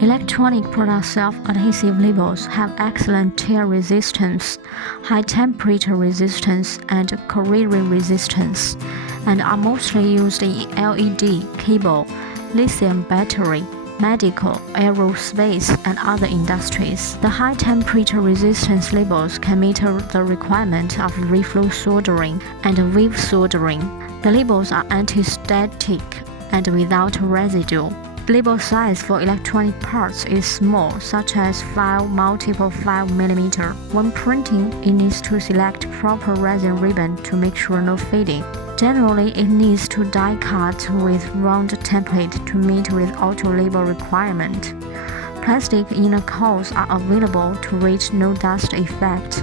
Electronic product self-adhesive labels have excellent tear resistance, high temperature resistance, and corrosion resistance, and are mostly used in LED, cable, lithium battery, medical, aerospace, and other industries. The high temperature resistance labels can meet the requirement of reflow soldering and wave soldering. The labels are anti-static and without residue. Label size for electronic parts is small, such as multiple 5 mm. When printing, it needs to select proper resin ribbon to make sure no fading. Generally, it needs to die cut with round template to meet with auto label requirement. Plastic inner cores are available to reach no dust effect.